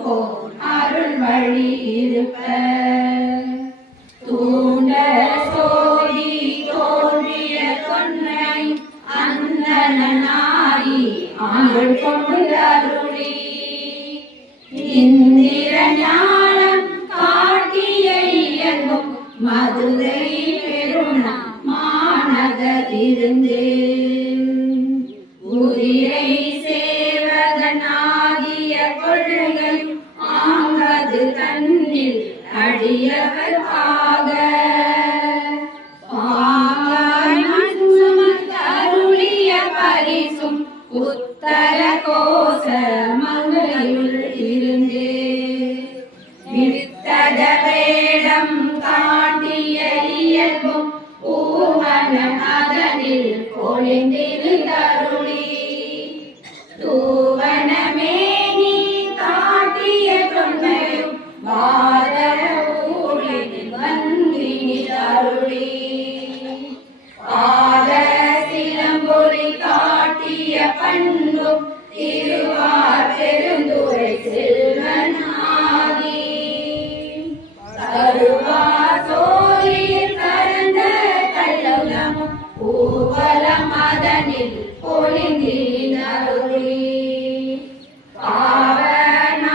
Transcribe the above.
போர் அருள் வழி இருப்ப தூண்ட சோதி தோன்றிய தொன்மை அந்தனாயி ஆண்கள் கொண்டு அருளி இந்திர ஞானம் காட்டிய இயங்கும் மதுரை பெருநா மாநகர் இருந்தே உயிரை சேவகனாகிய கொள்கை ஆங்கது தன்னில் அடியவர் ஆக அருளிய பரிசும் உத்தர கோச மங்கையுள் இருந்தே வித்தக வேடம் காட்டிய இயல்பும் பூவனம் அதனில் பொழிந்திருந்தருளி தூவனமேனி காட்டிய தொன்மையும் வாதர ஊழில் வந்திருளி பாத சிலம்பொலி காட்டிய பண்பும் திருவார் பெருந்துரை செல்வனாகி தருவார் சோழியில் கரந்த கள்ளமும் பூவலம் அதனில் பொழிந்திருளி